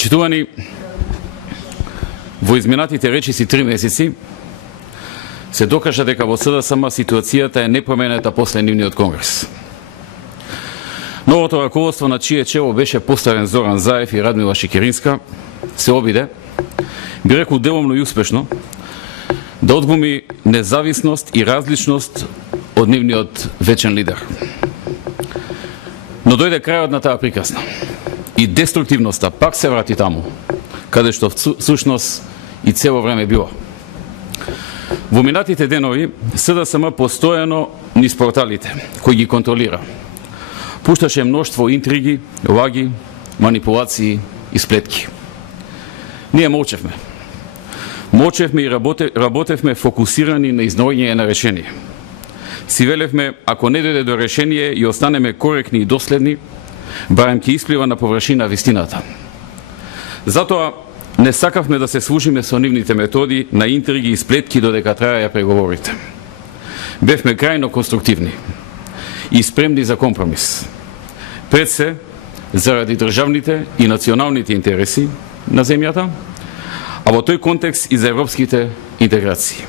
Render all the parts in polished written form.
Почитувани, во изминатите речиси 3 месеци се докажа дека во СДСМ ситуацијата е непомената после нивниот конгрес. Новото раководство на чие чело беше поставен Зоран Заев и Радмила Шекеринска се обиде, би рекол деломно и успешно, да одглуми независност и различност од нивниот вечен лидер. Но дојде крајот на таа приказна и деструктивноста пак се врати таму, каде што всушност и цело време било. Во минатите денови СДСМ постојано низ порталите кои ги контролира пушташе мноштво интриги, лаги, манипулации и сплетки. Ние молчевме. Молчевме и работевме фокусирани на изнаоѓање на решение. Си велевме, ако не дојде до решение и останеме коректни и доследни, барем ќе исплива на површина вистината. Затоа не сакавме да се служиме со нивните методи на интриги и сплетки додека траеја преговорите. Бевме крајно конструктивни и спремни за компромис. Пред се, заради државните и националните интереси на земјата, а во тој контекст и за европските интеграции.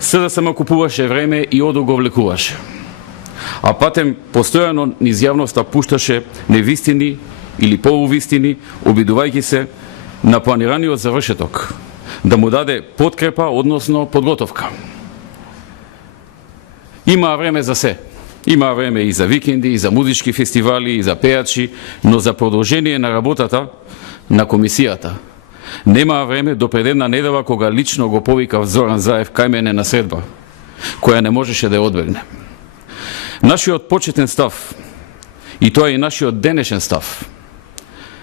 СДСМ купуваше време и одолго влекуваше, а патем постојано низ јавноста пушташе невистини или полувистини, обидувајќи се на планираниот завршеток да му даде подкрепа, односно подготовка. Има време за се. Има време и за викенди, и за музички фестивали, и за пејачи, но за продолжение на работата на комисијата нема време до пред една недела кога лично го повикав Зоран Заев кај мене на средба, која не можеше да ја одбегне. Нашиот почетен став, и тоа е и нашиот денешен став,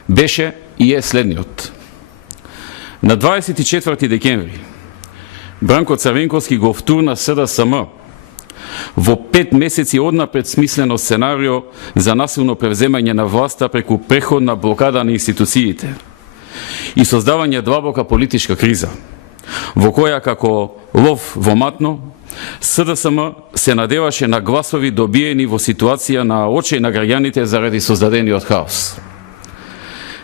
беше и е следниот. На 24 декември Бранко Црвенковски го втурна СДСМ во 5 месеци однапред смислено сценарио за насилно превземање на власта преку преходна блокада на институциите и создавање длабока политичка криза, во која како лов во матно, СДСМ се надеваше на гласови добиени во ситуација на очеј на граѓаните заради создадениот хаос.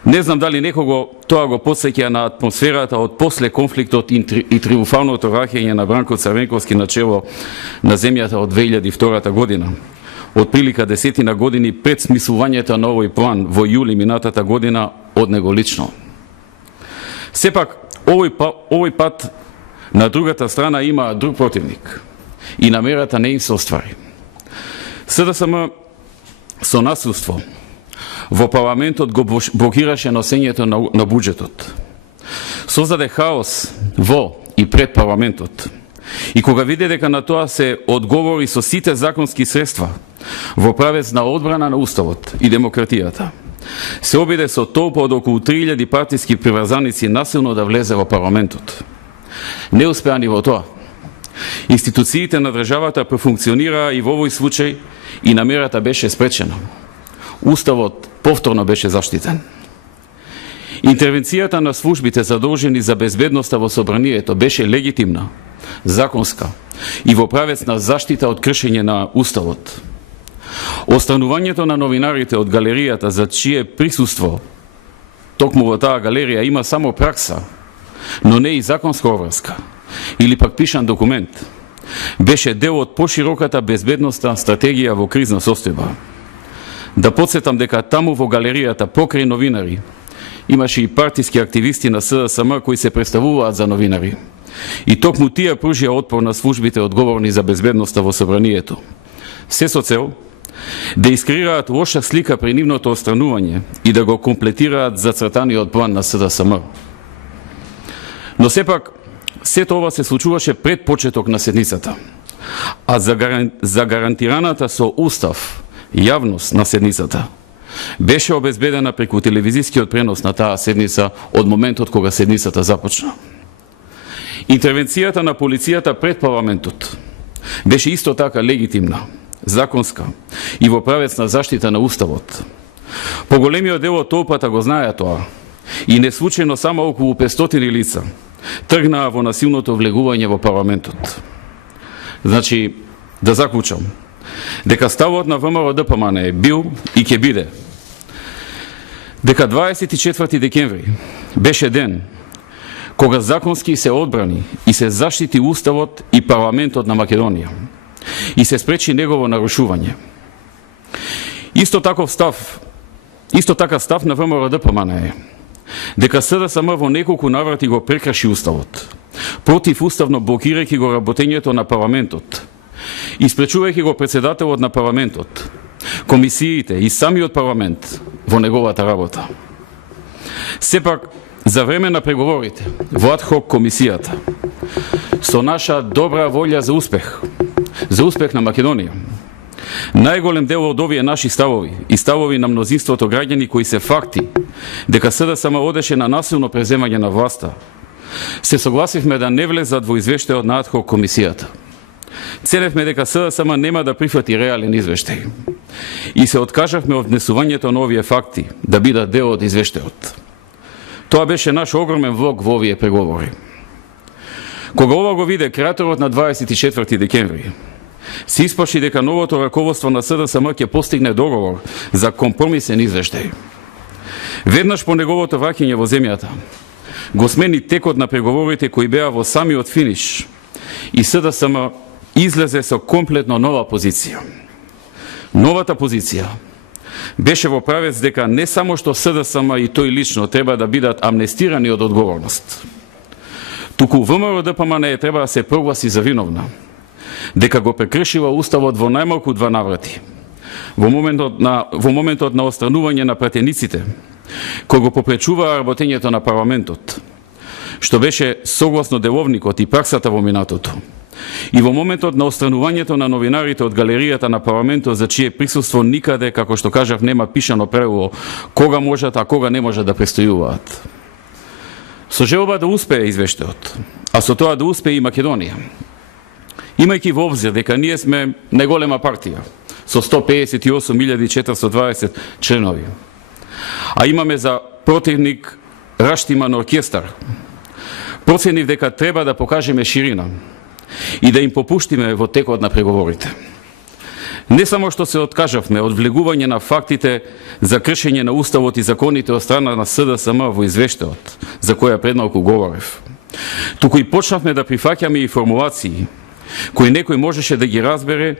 Не знам дали некого тоа го потсеќа на атмосферата од после конфликтот и триумфалното враќање на Бранко Црвенковски на чело на земјата од 2002 година. Од прилика 10 години пред смислувањето на овој план во јули минатата година од него лично. Сепак, овој пат на другата страна има друг противник и намерата не им се оствари. СДСМ со насилство во парламентот го блокираше носењето на буџетот. Создаде хаос во и пред парламентот. И кога виде дека на тоа се одговори со сите законски средства во правец на одбрана на уставот и демократијата, се обиде со толпа од околу 3000 партиски приврзаници насилно да влезе во парламентот. Не успеа ни во тоа. Институциите на државата профункционираа и во овој случај и намерата беше спречена. Уставот повторно беше заштитен. Интервенцијата на службите задолжени за безбедноста во собранието беше легитимна, законска и во правец на заштита од кршење на уставот. Останувањето на новинарите од галеријата за чие присуство токму во таа галерија има само пракса, но не и законска обврска или пак пишан документ, беше дел од пошироката безбедностна стратегија во кризна состојба. Да подсетам дека таму во галеријата покрај новинари имаше и партиски активисти на СДСМ кои се представуваат за новинари. И токму тие пружија отпор на службите одговорни за безбедноста во собранието. Се со цел да искреираат лоша слика при нивното отстранување и да го комплетираат зацртаниот план на СДСМ. Но сепак, сето ова се случуваше пред почеток на седницата, а за гарантираната со устав јавност на седницата беше обезбедена преку телевизискиот пренос на таа седница од моментот кога седницата започна. Интервенцијата на полицијата пред парламентот беше исто така легитимна, законска и во правец на заштита на уставот. Поголемиот дел од толпата го знаеа тоа и не случајно само околу 500 лица тргнаа во насилното влегување во парламентот. Значи, да заклучам, дека ставот на ВМРО ДПМН е бил и ќе биде дека 24 декември беше ден кога законски се одбрани и се заштити Уставот и парламентот на Македонија и се спречи негово нарушување. Исто така став на ВМРО-ДПМН е дека СДСМ во неколку наврати го прекраши Уставот, противуставно блокирајќи го работењето на парламентот, испречувајќи го председателот на парламентот, комисиите и самиот парламент во неговата работа. Сепак, за време на преговорите во адхок комисијата, со наша добра волја за успех на Македонија, најголем дел од овие наши ставови и ставови на мнозинството граѓани кои се факти дека СДСМ одеше на насилно преземање на власта, се согласивме да не влезат во извештајот на адхок комисијата. Ценевме дека СДСМ нема да прифати реален извештај и се откажавме од внесувањето на овие факти да бидат дел од извештајот. Тоа беше наш огромен влог во овие преговори. Кога ова го виде креаторот на 24 декември, се испаши дека новото раководство на СДСМ ќе постигне договор за компромисен извештај. Веднаш по неговото враќање во земјата, го смени текот на преговорите кои беа во самиот финиш и СДСМ излезе со комплетно нова позиција. Новата позиција беше во правец дека не само што СДСМ и тој лично треба да бидат амнестирани од одговорност, туку ВМРО-ДПМН треба да се прогласи за виновна, дека го прекршила Уставот во најмалку 2 наврати, во моментот на отстранување на пратениците, кој го попречуваа работењето на парламентот, што беше согласно деловникот и праксата во минатото, и во моментот на отстранувањето на новинарите од галеријата на парламентот, за чие присуство никаде, како што кажав, нема пишано правило кога можат, а кога не можат да престојуваат. Со желба да успее извештајот, а со тоа да успее и Македонија, имајќи во обзир дека ние сме најголема партија со 158.420 членови, а имаме за противник раштиман оркестар, проценив дека треба да покажеме ширина и да им попуштиме во текот на преговорите. Не само што се откажавме од влегување на фактите за кршење на Уставот и законите од страна на СДСМ во извештајот, за која предмалку говорев, туку и почнавме да прифаќаме и формулации кои некој можеше да ги разбере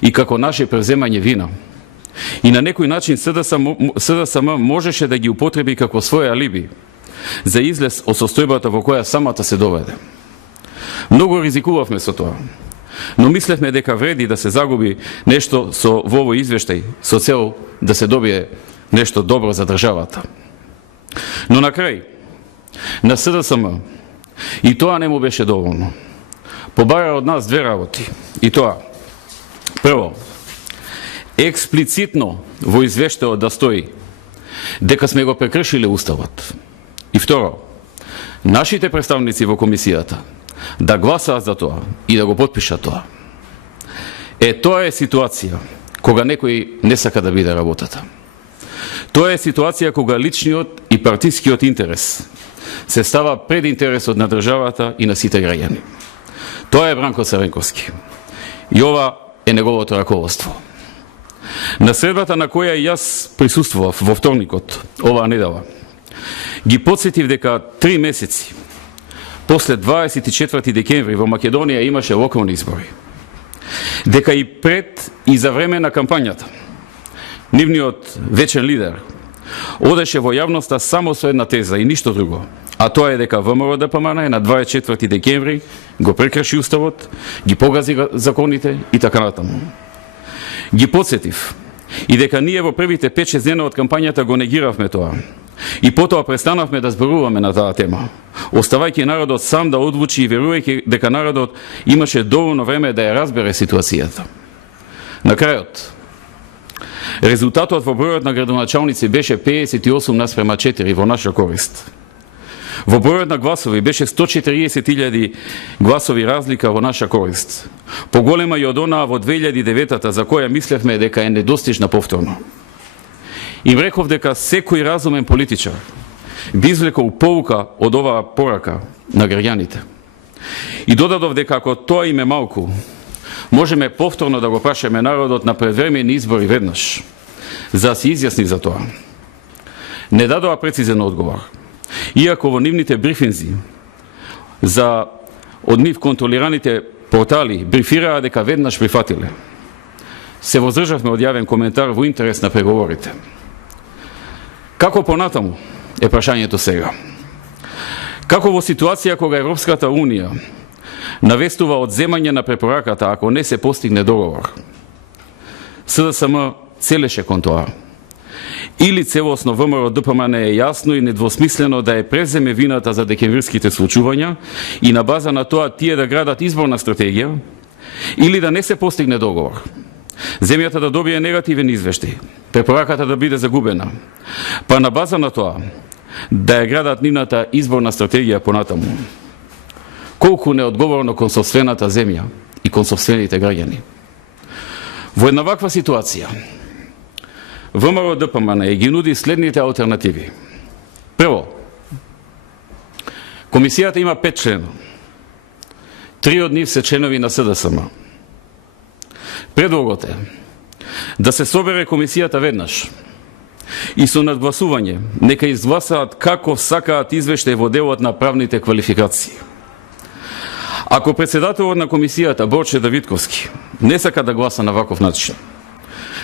и како наше преземање вина. И на некој начин СДСМ можеше да ги употреби како свој алиби за излез од состојбата во која самата се доведе. Многу ризикувавме со тоа, но мислевме дека вреди да се загуби нешто во овој извештај со цел да се добие нешто добро за државата. Но на крај, на СДСМ и тоа не му беше доволно. Побара од нас 2 работи, и тоа: прво, експлицитно во извештајот да стои дека сме го прекршиле Уставот, и второ, нашите представници во комисијата да гласаат за тоа и да го потпишат тоа. Тоа е ситуација кога некој не сака да биде работата. Тоа е ситуација кога личниот и партискиот интерес се става пред интересот на државата и на сите граѓани. Тоа е Бранко Црвенковски и ова е неговото раководство. На средбата на која и јас присуствував во вторникот, оваа недела, ги подсетив дека 3 месеци после 24 декември во Македонија имаше локални избори. Дека и пред и за време на кампањата нивниот вечен лидер одеше во јавноста само со една теза и ништо друго, а тоа е дека ВМРО-ДПМН на 24 декември го прекрши Уставот, ги погази законите и така натаму. Ги подсетив и дека ние во првите 5-6 дена од кампањата го негиравме тоа. И потоа престанавме да зборуваме на таа тема, оставајќи народот сам да одлучи и верувајќи дека народот имаше доволно време да ја разбере ситуацијата. На крајот, резултатот во бројот на градоначалници беше 58:4 во наша корист. Во бројот на гласови беше 140.000 гласови разлика во наша корист, поголема и од онаа во 2009 за која мислевме дека е недостижна повторно. Им реков дека секој разумен политичар би извлекол поука од оваа порака на граѓаните. И додадов дека ако тоа им е малку, можеме повторно да го прашаме народот на предвремени избори веднаш, за да се изјасни за тоа. не дадоа прецизен одговор. Иако во нивните брифинзи од нив контролираните портали брифираа дека веднаш прифатиле, се воздржавме од јавен коментар во интерес на преговорите. Како понатаму е прашањето сега? Како во ситуација кога Европската Унија навестува одземање на препораката ако не се постигне договор, СДСМ целеше кон тоа? Или целосно ВМРО ДПМН е јасно и недвосмислено да е преземе вината за декемвриските случувања и на база на тоа тие да градат изборна стратегија, или да не се постигне договор, земјата да добие негативен извештај, препораката да биде загубена, па на база на тоа да ја градат нивната изборна стратегија понатаму? Колку неодговорно кон сопствената земја и кон сопствените граѓани. Во една ваква ситуација, ВМРО ДПМН ги нуди следните алтернативи. Прво, комисијата има 5 члена. 3 од нив се членови на СДСМ. Предлогот е да се собере комисијата веднаш и со надгласување нека изгласаат како сакаат извештај во делот на правните квалификации. Ако председателот на комисијата Борче Давидковски не сака да гласа на ваков начин,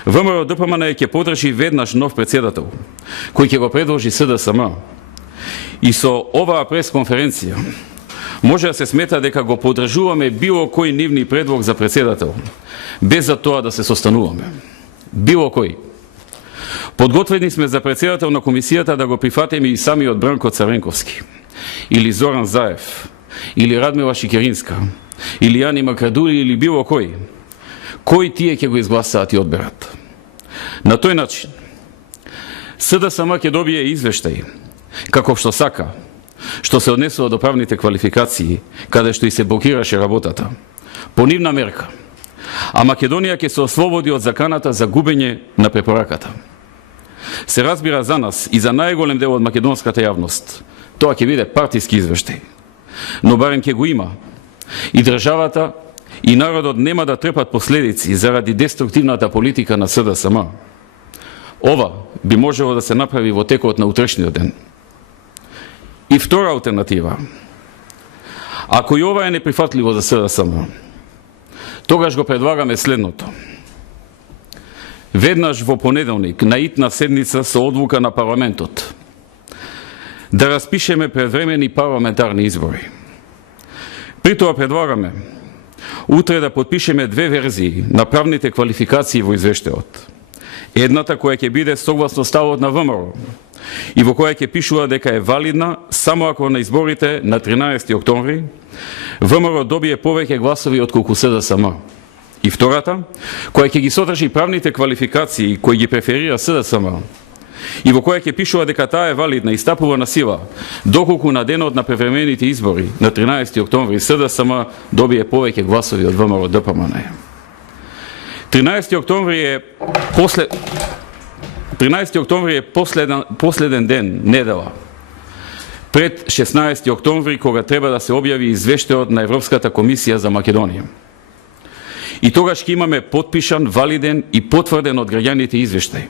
ВМРО ДПМН ќе подржи веднаш нов председател, кој ќе го предложи СДСМ. И со оваа пресконференција може да се смета дека го подржуваме било кој нивни предлог за председател, без за тоа да се состануваме. Било кој. Подготвени сме за председател на комисијата да го прифатиме и самиот Бранко Царенковски, или Зоран Заев, или Радмила Шикеринска, или Јани Макрадули, или било кој. Кој тие ќе го изгласаат и одберат? На тој начин, СДСМ ќе добие извештај, како што сака, што се однесува до правните квалификации, каде што и се блокираше работата, по нивна мерка, а Македонија ќе се ослободи од заканата за губење на препораката. Се разбира за нас и за најголем дел од македонската јавност, тоа ќе биде партиски извештај, но барем ќе го има и државата и народот нема да трпат последици заради деструктивната политика на СДСМ. Ова би можело да се направи во текот на утрешниот ден. И втора алтернатива. Ако и ова е неприфатливо за СДСМ, тогаш го предлагаме следното. Веднаш во понеделник, на итна седница со одлука на парламентот, да распишеме предвремени парламентарни избори. При тоа предлагаме утре да подпишеме 2 верзии на правните квалификации во извештајот. Едната која ќе биде согласно ставот на ВМРО и во која ќе пишува дека е валидна само ако на изборите на 13 октомври ВМРО добие повеќе гласови отколку СДСМ. И втората, која ќе ги содржи правните квалификации кои ги преферира СДСМ и во која ќе пишува дека таа е валидна и стапува на сила доколку на денот на превремените избори на 13 октомври СДСМ добие повеќе гласови од ВМРО ДПМН. 13 октомври е последен ден, недела, пред 16 октомври, кога треба да се објави извештајот на Европската комисија за Македонија. И тогаш ќе имаме потпишан, валиден и потврден од граѓаните извештај,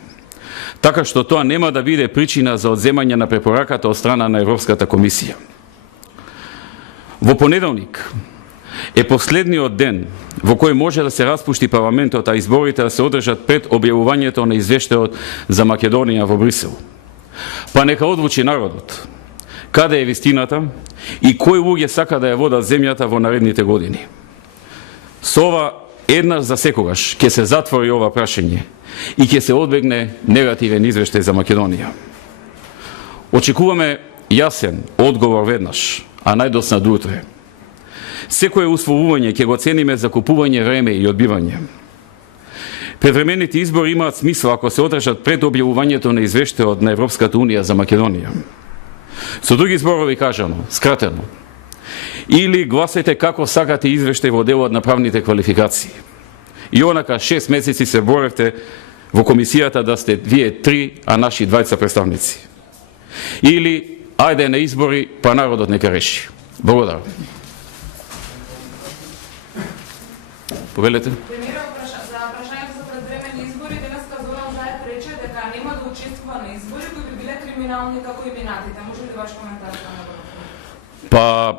така што тоа нема да биде причина за одземање на препораката од страна на Европската комисија. Во понеделник е последниот ден во кој може да се распушти парламентот, а изборите да се одржат пред објавувањето на извештајот за Македонија во Брисел. Па нека одлучи народот каде е вистината и кои луѓе сака да ја водат земјата во наредните години. Со ова еднаш за секогаш ќе се затвори ова прашање и ќе се одбегне негативен извештај за Македонија. Очекуваме јасен одговор веднаш, а најдосна до утре. Секое условување ќе го цениме за купување време и одбивање. Превремените избори имаат смисла ако се одржат пред објавувањето на извештајот на Европската Унија за Македонија. Со други зборови кажано, скратено, или гласајте како сакате извештај во делот на правните квалификации. И онака 6 месеци се боревте во комисијата да сте вие 3, а наши 2 представници. Или ајде на избори, па народот нека реши. Благодарам. Повелете. Премиерот за прашањето за предвремени избори денес Зоран Заев рече дека нема да учествува на избори кои би биле криминални како и минатите. Може ли ваш коментар на тоа? Па,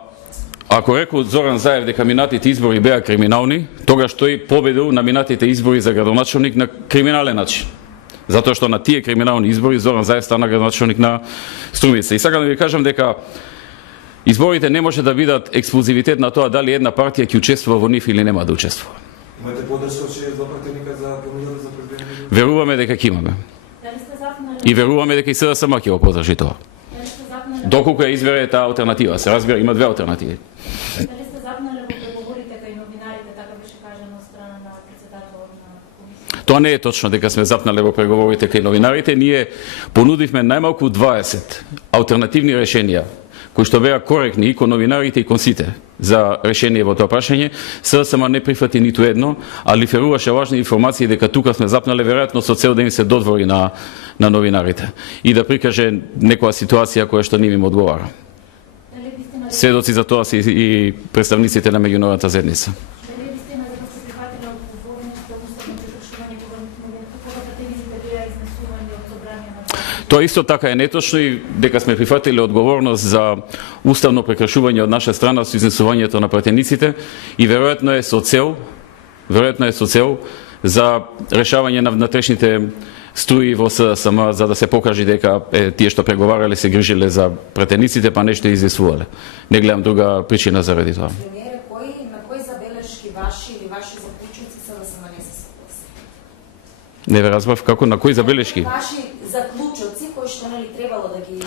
ако рекол Зоран Заев дека минатите избори беа криминални, тогаш тој победил на минатите избори за градоначалник на криминален начин. Затоа што на тие криминални избори Зоран Заев стана градоначалник на Струмица. И сакам да ви кажам дека изборите не може да бидат ексклузивитет на тоа дали една партија ќе учествува во нив или нема да учествува. Имате подршка од 62 пратеника за кандидат за президент? Веруваме дека ќе имаме. И веруваме дека и СДСМ ќе го подржи тоа. Доколку ја избере таа алтернатива, се разбира, има две алтернативи. Дали сте запнали во преговорите кај новинарите, така беше кажано од страна на претседателот на комисија? Тоа не е точно дека сме запнале во преговорите кај новинарите. Ние понудивме најмалку 20 алтернативни решенија кои што беа коректни и кон новинарите и кон сите за решение во тоа прашање. СДСМ не прифати ниту едно, а лиферуваше важни информации дека тука сме запнале веројатно со цел да им се додвори на новинарите и да прикаже некоја ситуација која што нив им одговара. Сведоци за тоа се и представниците на меѓународната заедница. Дали вистина дека сте прифатиле одговорност за уставно прекршување кога пратениците беа изнесувани од собрание на Тоа исто така е неточно и дека сме прифатиле одговорност за уставно прекршување од наша страна со изнесувањето на пратениците и веројатно е со цел за решавање на внатрешните струи во СДСМ, за да се покаже дека тие што преговарале се грижеле за пратениците, па нешто изнесувале. Не гледам друга причина заради тоа. Премиере, на кои забелешки ваши или ваши заклучоци СДСМ не се согласи? Не ве разбрав како, на кои забелешки? Ваши заклучоци кои што нели требало да ги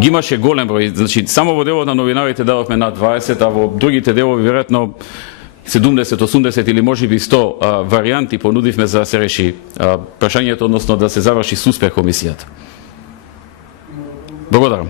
Ги имаше голем број, значи само во делот на новинарите дававме над 20, а во другите делови веројатно 70, 80 или можеби 100 варианти понудивме за да се реши прашањето, односно да се заврши с успех комисијата. Благодарам.